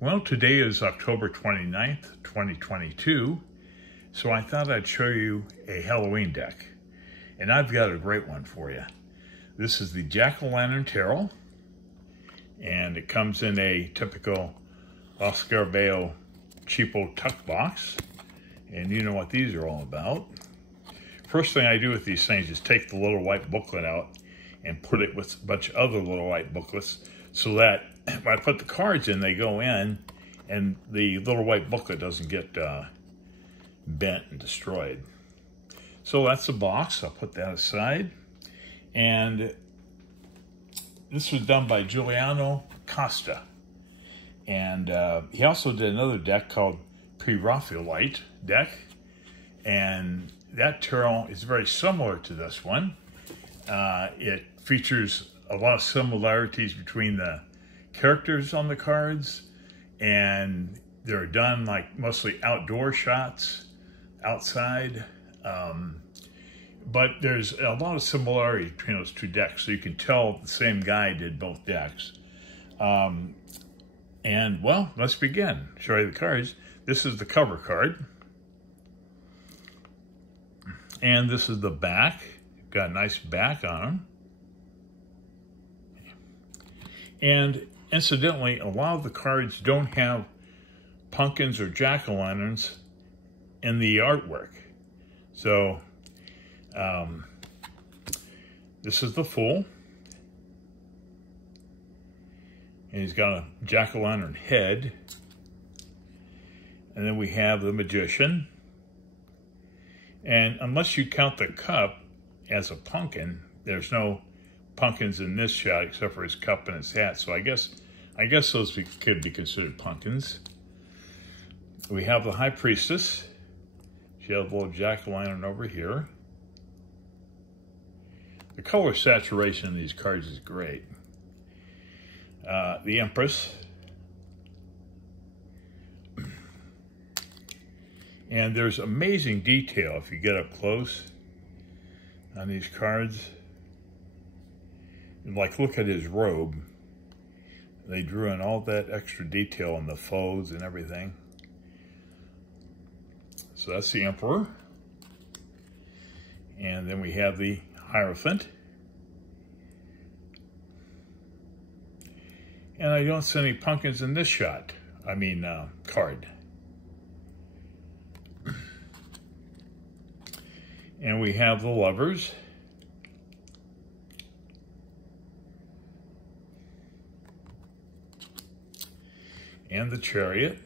Well, today is October 29th, 2022, so I thought I'd show you a Halloween deck. And I've got a great one for you. This is the Jack-o'-lantern Tarot, and it comes in a typical Oscar Bayo cheapo tuck box. And you know what these are all about. First thing I do with these things is take the little white booklet out and put it with a bunch of other little white booklets so that if I put the cards in, they go in and the little white booklet doesn't get bent and destroyed. So that's the box. I'll put that aside. And this was done by Giuliano Costa. And he also did another deck called Pre-Raphaelite deck. And that tarot is very similar to this one. It features a lot of similarities between the characters on the cards, and they're done like mostly outdoor shots, outside. But there's a lot of similarity between those two decks, so you can tell the same guy did both decks. And well, let's begin. Show you the cards. This is the cover card. And this is the back. Got a nice back on them. And incidentally, a lot of the cards don't have pumpkins or jack-o'-lanterns in the artwork. So, this is the Fool. And he's got a jack-o'-lantern head. And then we have the Magician. And unless you count the cup as a pumpkin, there's no pumpkins in this shot except for his cup and his hat. So I guess those could be considered pumpkins. We have the High Priestess. She has a little jack-o'-lantern over here. The color saturation in these cards is great. The Empress. And there's amazing detail if you get up close on these cards. Like, look at his robe. They drew in all that extra detail on the folds and everything. So that's the Emperor. And then we have the Hierophant. And I don't see any pumpkins in this shot. I mean, card. And we have the Lovers. And the Chariot.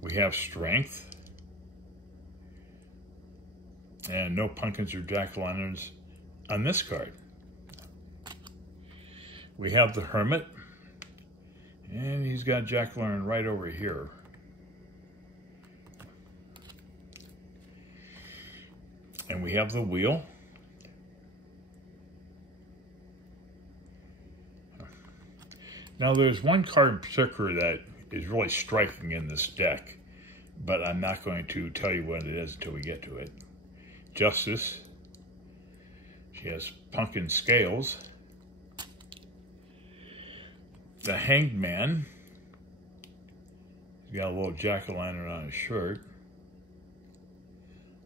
We have Strength. And no pumpkins or jack-o'-lanterns on this card. We have the Hermit. And he's got jack-o'-lantern right over here. And we have the Wheel. Now there's one card in particular that is really striking in this deck, but I'm not going to tell you what it is until we get to it. Justice. She has pumpkin scales. The Hanged Man. He's got a little jack-o'-lantern on his shirt.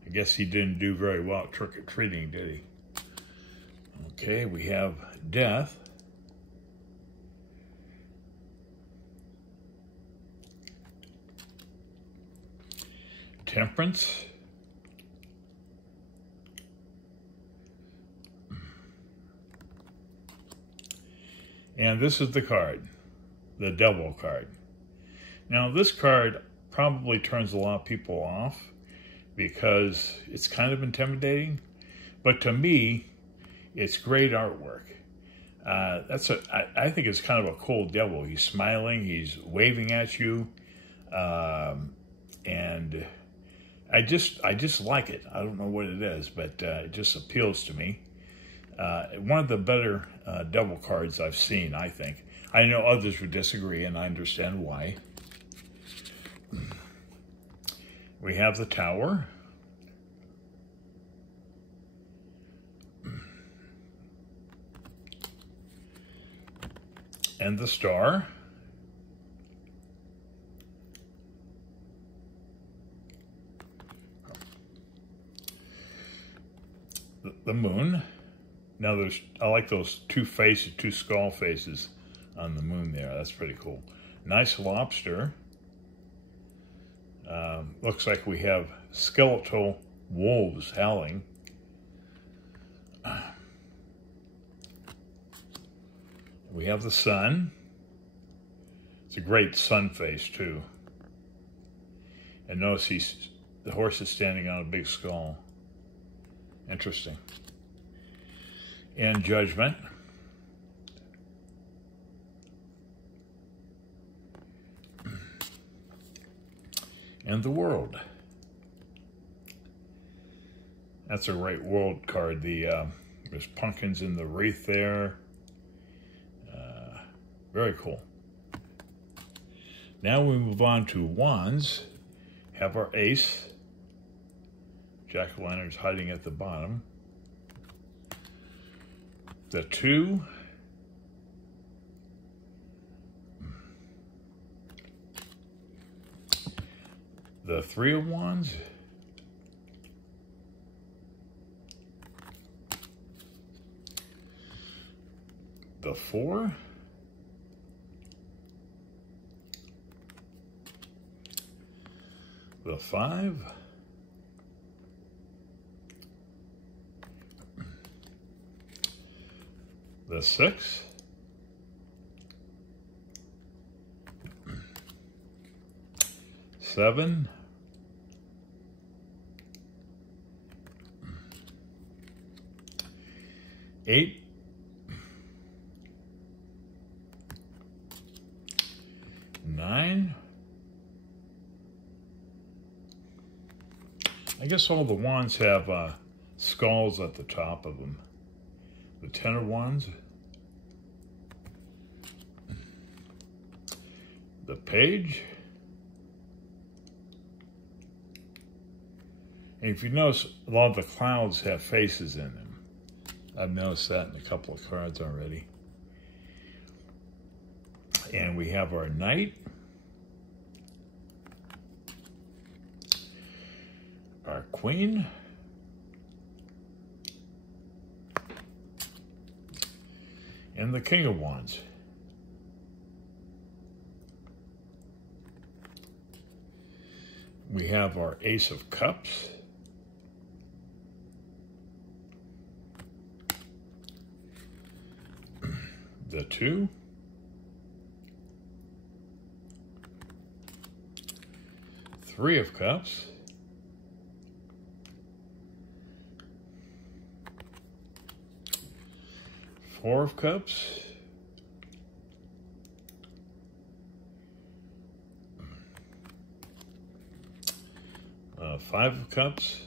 I guess he didn't do very well at trick-or-treating, did he? Okay, we have Death. Temperance. And this is the card, the Devil card. Now this card probably turns a lot of people off because it's kind of intimidating, but to me, it's great artwork. I think it's kind of a cool devil. He's smiling, he's waving at you, and I just like it. I don't know what it is, but it just appeals to me. One of the better devil cards I've seen, I think. I know others would disagree, and I understand why. We have the Tower. and the star. The moon. Now I like those two faces, two skull faces on the moon there. That's pretty cool. Nice lobster. Looks like we have skeletal wolves howling. We have the sun. It's a great sun face too. And notice the horse is standing on a big skull. Interesting. And judgment. And the world. That's a great world card. There's pumpkins in the wreath there. Very cool. Now we move on to wands. Have our ace. Jack-o'-lantern's hiding at the bottom. The 2. The 3 of wands. The 4. The 5. The 6. Seven. 8. 9. I guess all the wands have skulls at the top of them. The 10 of wands. The page. And if you notice, a lot of the clouds have faces in them. I've noticed that in a couple of cards already. And we have our knight. Our queen. And the king of wands. We have our ace of cups. The 2. Three of cups. Four of cups. Five of cups.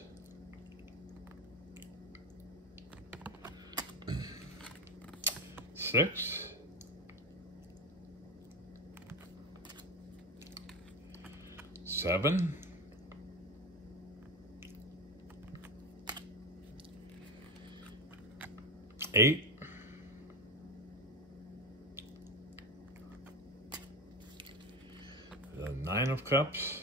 Six. Seven. Eight. The 9 of cups.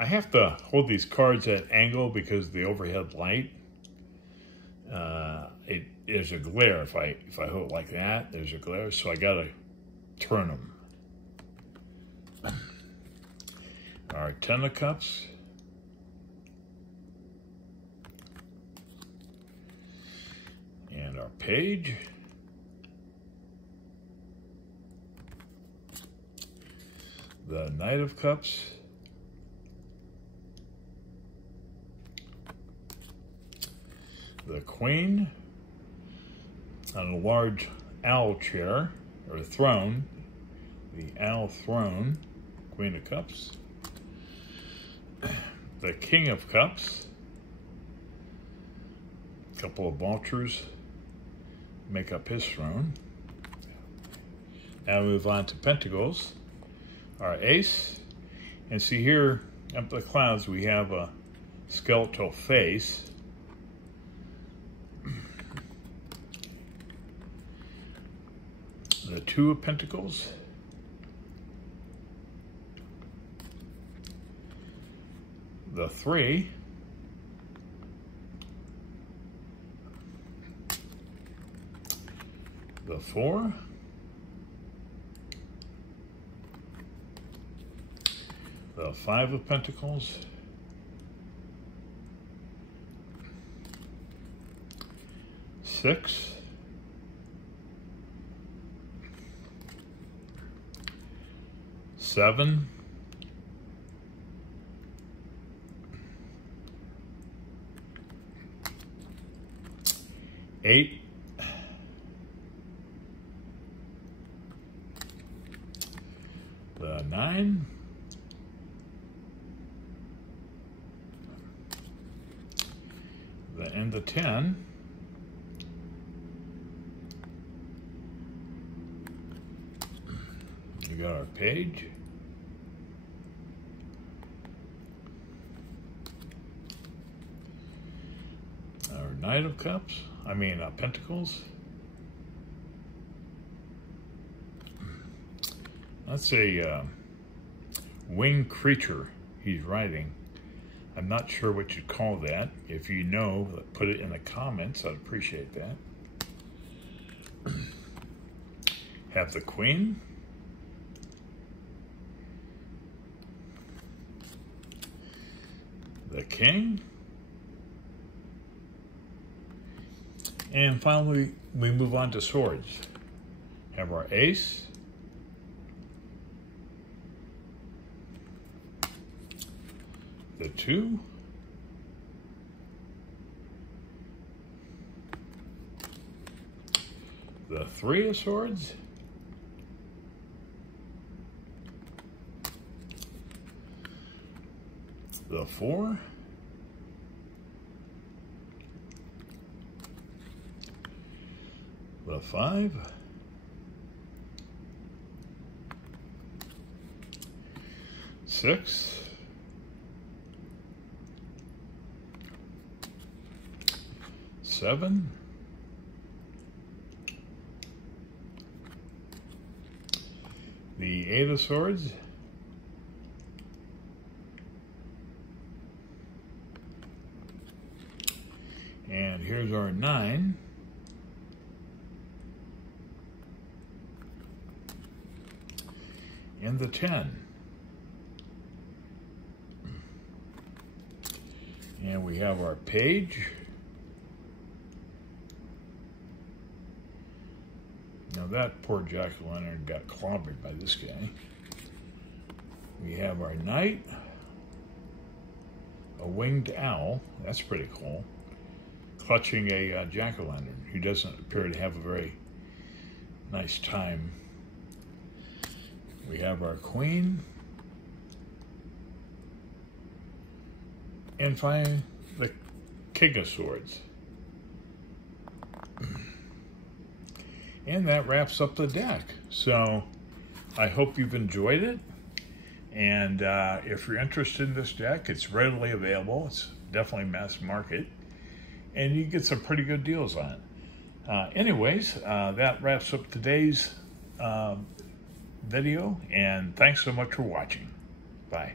I have to hold these cards at angle because of the overhead light. There's a glare if I hold it like that. There's a glare, so I gotta turn them. Our 10 of cups. And our page. The Knight of Cups. The Queen on a large owl chair, or throne. The owl throne, Queen of Cups. The King of Cups. A couple of vultures make up his throne. Now we move on to Pentacles. Our ace. And see here, up the clouds, we have a skeletal face. The Two of Pentacles, the Three, the Four, the Five of Pentacles, Six, Seven, Eight, the Nine, and the 10, you got our Page, our Knight of Cups, Pentacles. That's a winged creature he's riding. I'm not sure what you'd call that. If you know, put it in the comments. I'd appreciate that. Have the Queen. The King. And finally, we move on to swords. Have our Ace. The Two. The Three of Swords. The Four. The Five. Six. Seven. The Eight of Swords. And here's our 9. And the 10. And we have our Page. Now that poor jack-o'-lantern got clobbered by this guy. We have our Knight. A winged owl. That's pretty cool. Clutching a jack-o'-lantern who doesn't appear to have a very nice time. We have our Queen. And finally, the King of Swords. And that wraps up the deck. So I hope you've enjoyed it. And if you're interested in this deck, it's readily available. It's definitely mass market. And you get some pretty good deals on it. Anyways, that wraps up today's video. And thanks so much for watching. Bye.